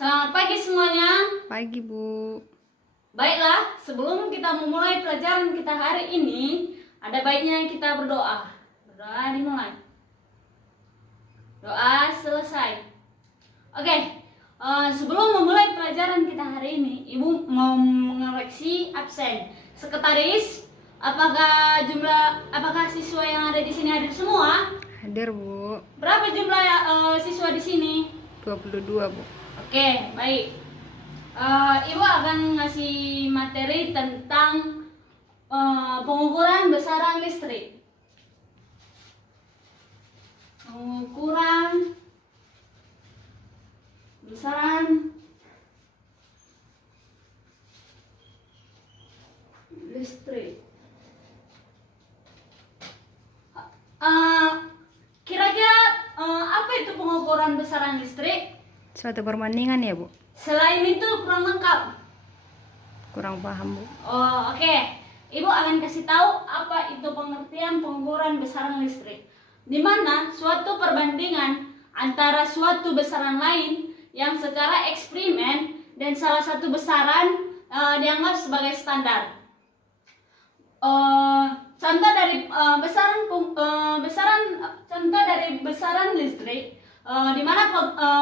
Selamat pagi semuanya. Pagi, Bu. Baiklah, sebelum kita memulai pelajaran kita hari ini, ada baiknya kita berdoa. Berdoa dimulai. Doa selesai. Oke, sebelum memulai pelajaran kita hari ini, Ibu mau mengoreksi absen. Sekretaris, apakah siswa yang ada di sini hadir semua? Hadir, Bu. Berapa jumlah siswa di sini? 22, Bu. Oke, baik. Ibu akan ngasih materi tentang pengukuran besaran listrik. Pengukuran besaran listrik. Kira-kira apa itu pengukuran besaran listrik? Suatu perbandingan ya, Bu? Selain itu kurang lengkap. Kurang paham, Bu. Oh, oke. Ibu akan kasih tahu apa itu pengertian pengukuran besaran listrik. Di mana suatu perbandingan antara suatu besaran lain yang secara eksperimen dan salah satu besaran dianggap sebagai standar. Contoh dari besaran listrik, di mana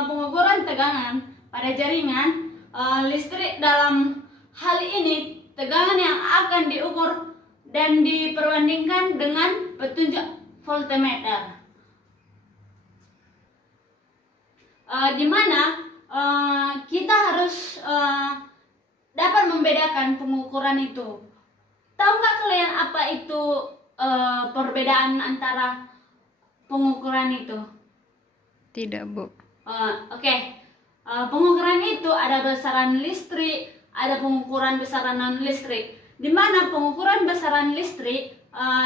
pengukuran tegangan pada jaringan listrik. Dalam hal ini tegangan yang akan diukur dan diperbandingkan dengan petunjuk voltmeter, di mana kita harus dapat membedakan pengukuran itu. Tahu nggak kalian apa itu perbedaan antara pengukuran itu? Tidak, Bu. Oke. Pengukuran itu ada besaran listrik, ada pengukuran besaran non listrik. Di mana pengukuran besaran listrik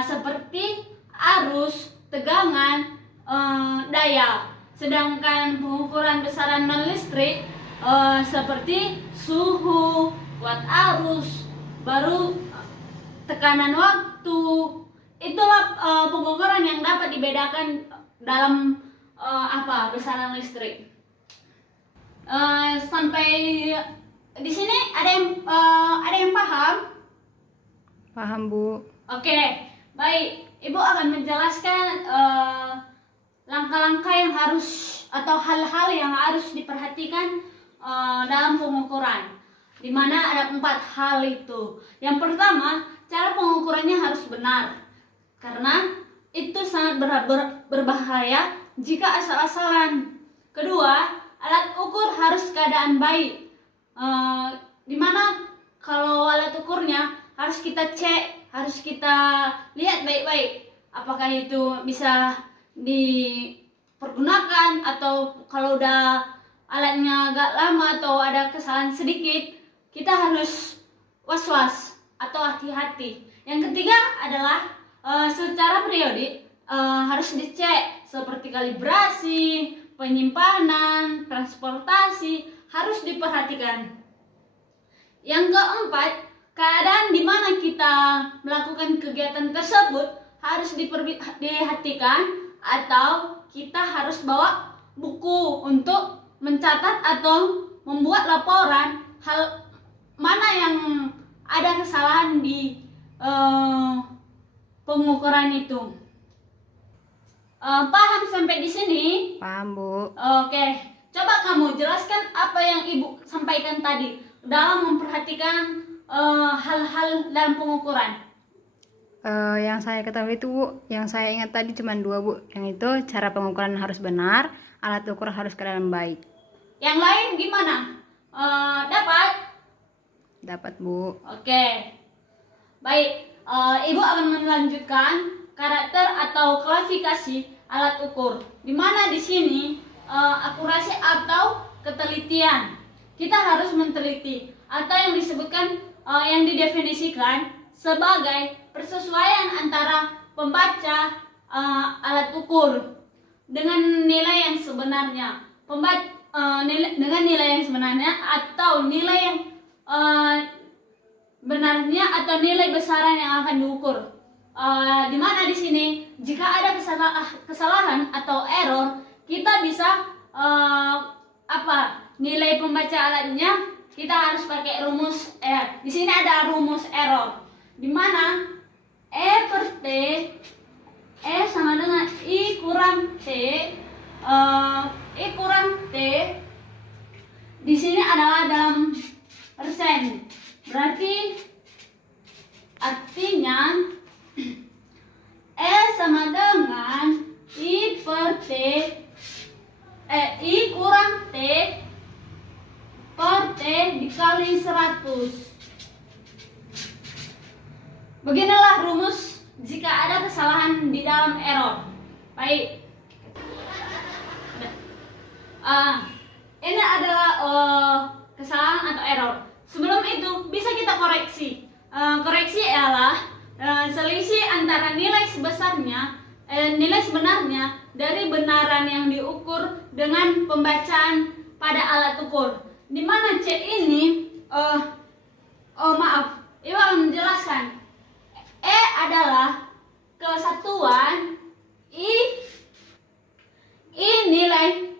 seperti arus, tegangan, daya. Sedangkan pengukuran besaran non listrik seperti suhu, kuat arus, baru tekanan waktu. Itulah pengukuran yang dapat dibedakan dalam besaran listrik. Sampai di sini ada yang paham? Paham, Bu. Oke, baik. Ibu akan menjelaskan langkah-langkah yang harus atau hal-hal yang harus diperhatikan dalam pengukuran. Di mana ada 4 hal itu. Yang pertama, cara pengukurannya harus benar. Karena itu sangat berbahaya jika asal-asalan. Kedua, alat ukur harus keadaan baik. Dimana kalau alat ukurnya harus kita cek, harus kita lihat baik-baik. Apakah itu bisa dipergunakan, atau kalau udah alatnya agak lama atau ada kesalahan sedikit, kita harus was-was atau hati-hati. Yang ketiga adalah secara periodik harus dicek seperti kalibrasi, penyimpanan, transportasi harus diperhatikan. Yang keempat, keadaan di mana kita melakukan kegiatan tersebut harus diperhatikan, atau kita harus bawa buku untuk mencatat atau membuat laporan hal mana yang ada kesalahan di pengukuran itu. Paham sampai di sini? Paham, Bu. Oke, coba kamu jelaskan apa yang Ibu sampaikan tadi dalam memperhatikan hal-hal dalam pengukuran. Yang saya ketahui itu, Bu, yang saya ingat tadi cuma 2, Bu. Yang itu cara pengukuran harus benar, alat ukur harus keadaan baik. Yang lain gimana? Dapat, Bu. Oke. Baik, Ibu akan melanjutkan karakter atau klasifikasi alat ukur. Di mana di sini akurasi atau ketelitian. Kita harus meneliti atau yang disebutkan yang didefinisikan sebagai persesuaian antara pembaca alat ukur dengan nilai yang sebenarnya. Dengan nilai yang sebenarnya atau nilai yang benarnya atau nilai besaran yang akan diukur. Di mana di sini jika ada kesalahan atau error, kita bisa nilai pembaca alatnya, kita harus pakai rumus di sini ada rumus error, di mana E per T, E sama dengan I kurang T, I kurang T di sini adalah dalam persen. Berarti artinya E sama dengan I per T, I kurang T per T dikali 100. Beginilah rumus jika ada kesalahan di dalam error. Baik. Ini adalah kesalahan atau error. Sebelum itu bisa kita koreksi. Koreksi ialah selisih antara nilai sebenarnya dari benaran yang diukur dengan pembacaan pada alat ukur. Di mana C ini Ibu akan menjelaskan. E adalah kesatuan, I nilai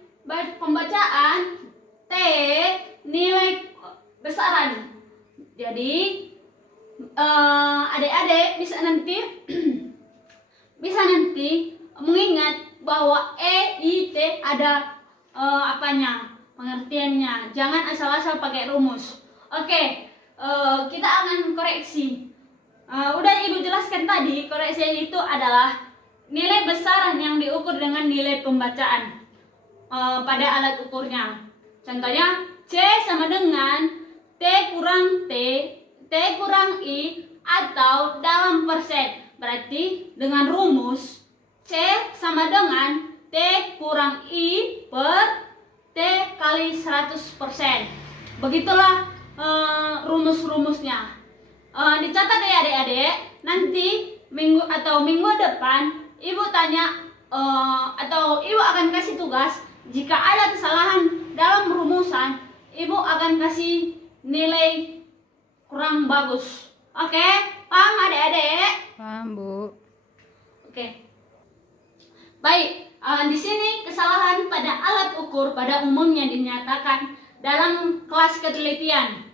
pembacaan, T nilai besaran. Jadi adik-adik bisa nanti mengingat bahwa E, I, T ada pengertiannya. Jangan asal-asal pakai rumus. Oke, kita akan koreksi. Udah Ibu jelaskan tadi, koreksi itu adalah nilai besaran yang diukur dengan nilai pembacaan pada alat ukurnya. Contohnya C sama dengan T kurang T, T kurang I, atau dalam persen. Berarti dengan rumus C sama dengan T kurang I per T kali 100%. Begitulah rumus-rumusnya. Dicatat ya adik-adik. Nanti minggu depan Ibu tanya atau Ibu akan kasih tugas. Jika ada kesalahan dalam rumusan, Ibu akan kasih nilai kurang bagus. Oke, paham adik-adik? Paham, Bu. Oke. Baik, di sini kesalahan pada alat ukur pada umumnya dinyatakan dalam kelas ketelitian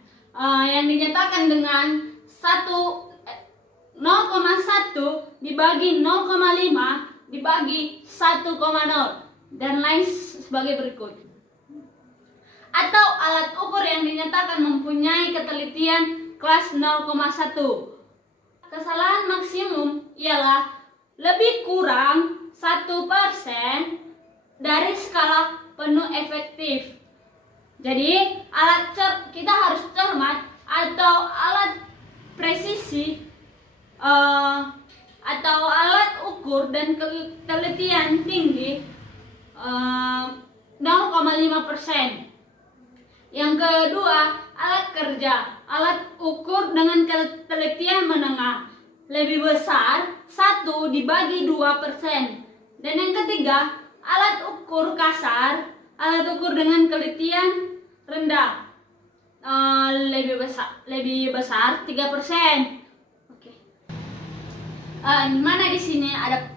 yang dinyatakan dengan 0,1 dibagi 0,5 dibagi 1,0 dan lain sebagai berikut. Atau alat ukur yang dinyatakan mempunyai ketelitian kelas 0,1. Kesalahan maksimum ialah lebih kurang 1% dari skala penuh efektif. Jadi kita harus cermat atau alat presisi atau alat ukur dan ketelitian tinggi 0,5%. Yang kedua, alat kerja, alat ukur dengan ketelitian menengah lebih besar 1 dibagi 2%. Dan yang ketiga, alat ukur kasar, alat ukur dengan ketelitian rendah lebih besar 3%. Oke. Mana di sini ada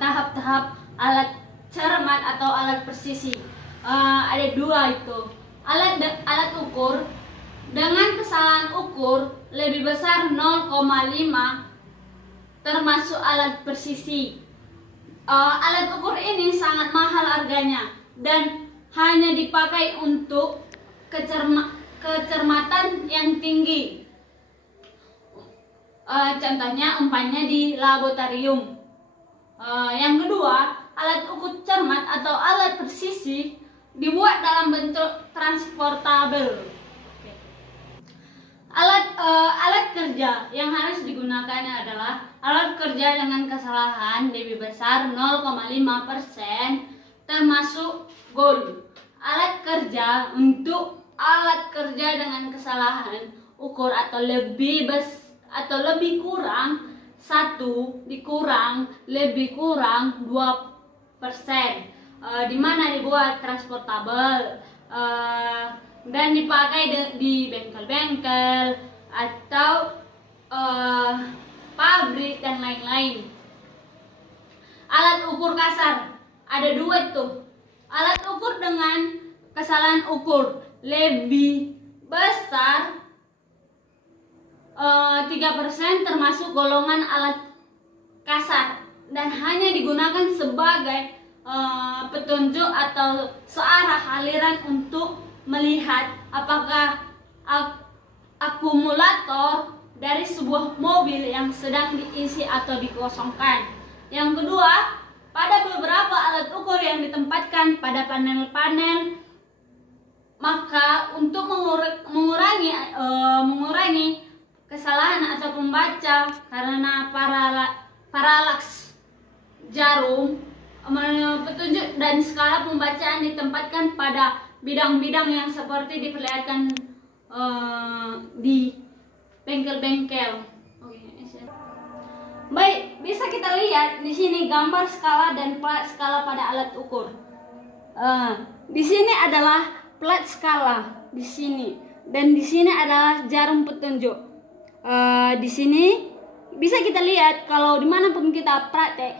tahap-tahap alat cermat atau alat presisi. Ada dua itu. Alat ukur dengan kesalahan ukur lebih besar 0,5 termasuk alat presisi. Alat ukur ini sangat mahal harganya dan hanya dipakai untuk kecermatan yang tinggi. Contohnya umpamanya di laboratorium. Yang kedua, alat ukur cermat atau alat presisi dibuat dalam bentuk transportabel. Alat kerja yang harus digunakan adalah alat kerja dengan kesalahan lebih besar 0,5% termasuk gold. Alat kerja untuk alat kerja dengan kesalahan ukur atau lebih kurang 1 dikurang lebih kurang 2%. Di mana dibuat transportabel dan dipakai di bengkel-bengkel atau pabrik dan lain-lain. Alat ukur kasar ada dua itu. Alat ukur dengan kesalahan ukur lebih besar 3% termasuk golongan alat kasar dan hanya digunakan sebagai petunjuk atau searah aliran untuk melihat apakah akumulator dari sebuah mobil yang sedang diisi atau dikosongkan. Yang kedua, pada beberapa alat ukur yang ditempatkan pada panel-panel, maka untuk mengurangi kesalahan atau pembaca karena paralaks jarum, petunjuk dan skala pembacaan ditempatkan pada bidang-bidang yang seperti diperlihatkan di bengkel-bengkel. Baik, bisa kita lihat di sini gambar skala dan plat skala pada alat ukur. Di sini adalah plat skala di sini, dan di sini adalah jarum petunjuk. Di sini bisa kita lihat kalau dimanapun kita praktek,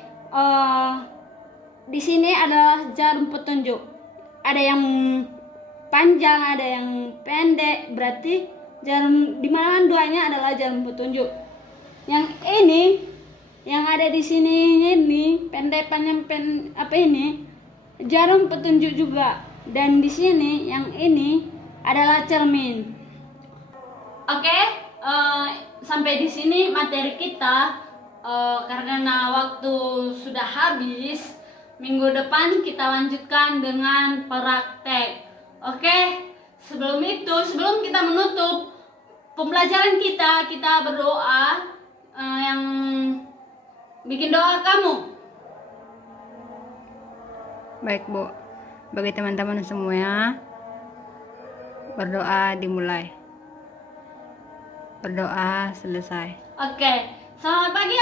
di sini adalah jarum petunjuk. Ada yang panjang, ada yang pendek, berarti jarum di mana duanya adalah jarum petunjuk. Yang ini, yang ada di sini ini pendek panjang ini jarum petunjuk juga, dan di sini yang ini adalah cermin. Oke, sampai di sini materi kita. Karena waktu sudah habis, minggu depan kita lanjutkan dengan praktek. Oke, sebelum kita menutup pembelajaran kita berdoa. Yang bikin doa kamu. Baik, Bu. Bagi teman-teman semua, berdoa dimulai. Berdoa selesai. Oke, selamat pagi